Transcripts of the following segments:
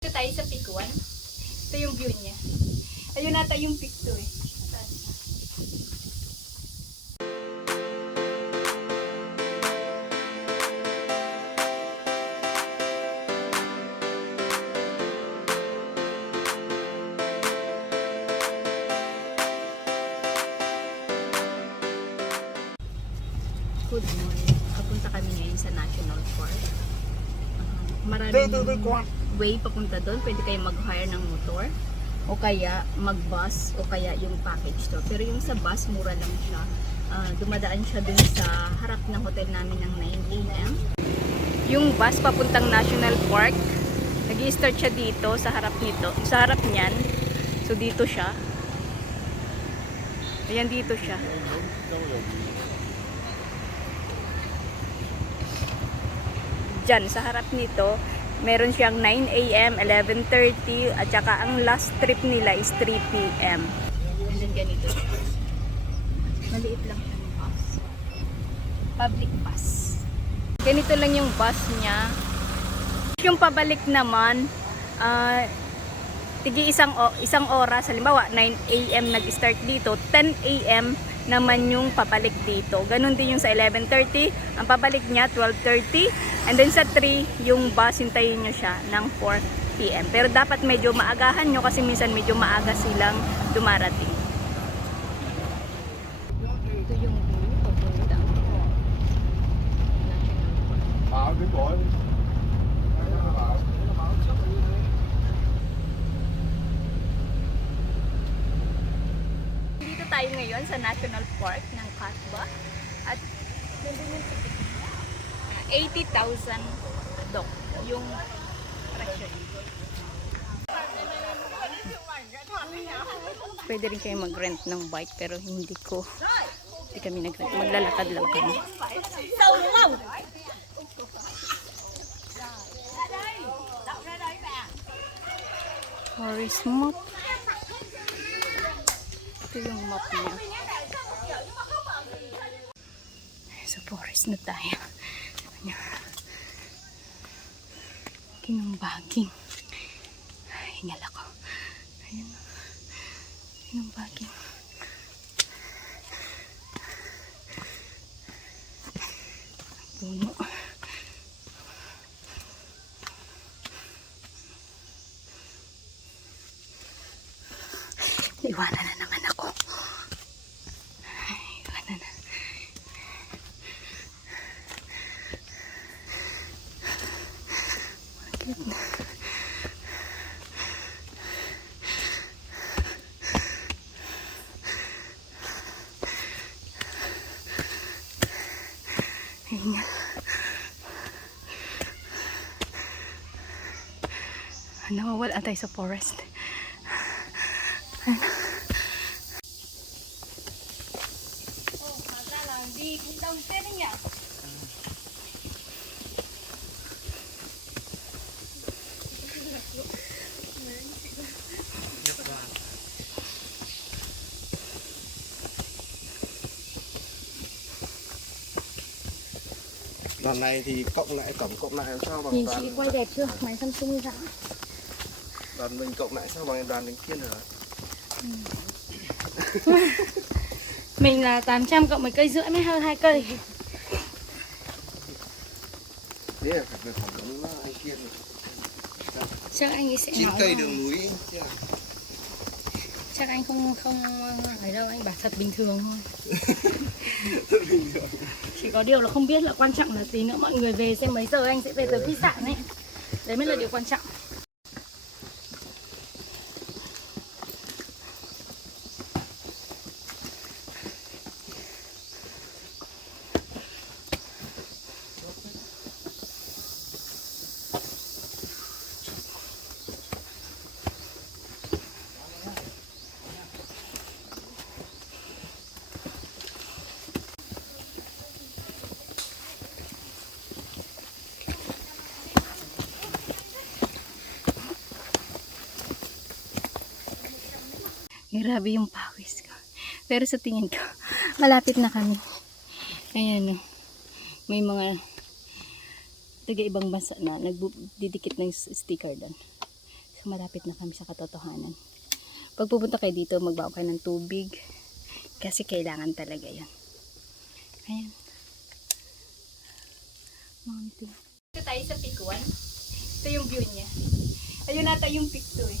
Dito tayo sa peak 1. Ito yung view niya. Ayun nata yung peak 2 eh. Good morning. Papunta kami ngayon sa National Park. Uh, maraming way papunta doon. Pwede kayo mag-hire ng motor o kaya mag-bus o kaya yung package to. Pero yung sa bus, mura lang siya. Ah, dumadaan siya dun sa harap ng hotel namin ng 9 a.m. Yung bus papuntang National Park, nag start siya dito sa harap nito, sa harap niyan. So dito siya. Ayan dito siya. Diyan sa harap nito, meron siyang 9 a.m., 11.30 at saka ang last trip nila is 3 p.m. Then ganito siya. Maliit lang siya ng bus. Public bus. Ganito lang yung bus niya. Yung pabalik naman, ah, tigi isang, isang oras, halimbawa 9 a.m. nag-start dito, 10 a.m. naman yung pabalik dito. Ganon din yung sa 11.30, ang pabalik niya 12.30, and then sa 3, yung bus, hintayin nyo siya ng 4 p.m. Pero dapat medyo maagahan nyo kasi minsan medyo maaga silang dumarating. Ito yung view papunta. À, cái gọi Dito tayo ngayon sa National Park ng Katba. At nandun yung ticket. Ah, 80,000 dok yung presyo. Pwede rin kayo mag-rent ng bike pero hindi ko hindi kami nag-rent. Maglalakad lang kami. Forest map. Ito yung map niya. Sa forest na tayo. Kinumbaging. Hingal ako. Ayan. Kinumbaging. Puno. Iwanan na naman Hingal. Nawawala tayo sa forest. Đoàn này thì cộng lại tổng cộng lại làm sao bằng nhìn đoàn chị quay đẹp chưa? Máy samsung vậy đoàn mình cộng lại sao bằng đoàn đánh kia hả? mình là 800 cộng một cây rưỡi mới hơn hai cây. Thế là phải về vấn anh kia chắc anh ấy sẽ nói cây là- đường núi chứ? Chắc anh không không ấy đâu anh bảo thật bình thường thôi. Chỉ có điều là không biết là quan trọng là tí nữa. Mọi người về xem mấy giờ anh sẽ về tới khách sạn ấy. Đấy mới là điều quan trọng Grabe yung pawis ko. Pero sa tingin ko, malapit na kami. Ayan, oh. may mga taga ibang bansa na nagdidikit ng sticker doon. So malapit na kami sa katotohanan. Pag pupunta kayo dito, magbaon kayo ng tubig. Kasi kailangan talaga yan. Ayan. Mountain. Ito tayo sa 1. Ito yung view niya. Ayun nata yung 2 eh.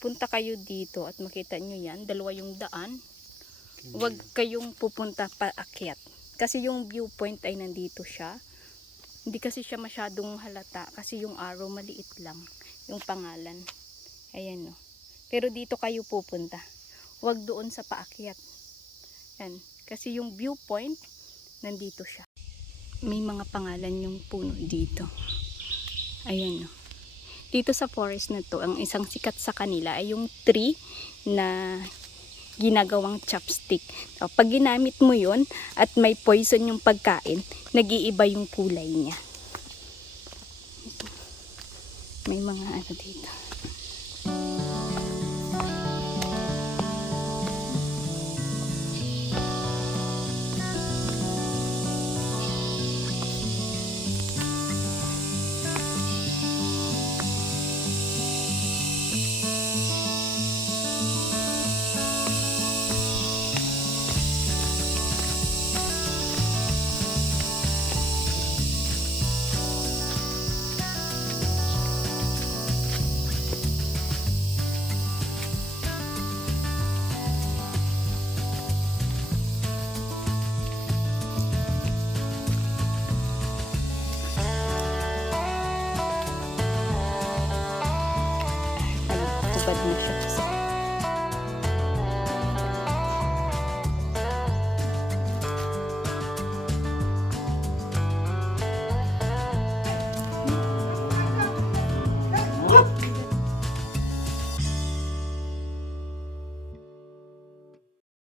pupunta kayo dito at makita nyo yan, dalawa yung daan, huwag kayong pupunta paakyat. Kasi yung viewpoint ay nandito siya. Hindi kasi siya masyadong halata kasi yung arrow maliit lang. Yung pangalan. Ayan no. Pero dito kayo pupunta. Huwag doon sa paakyat. Yan. Kasi yung viewpoint, nandito siya. May mga pangalan yung puno dito. Ayan no. Dito sa forest na to, ang isang sikat sa kanila ay yung tree na ginagawang chopstick. So, pag ginamit mo yon at may poison yung pagkain, nag-iiba yung kulay niya. May mga ano dito.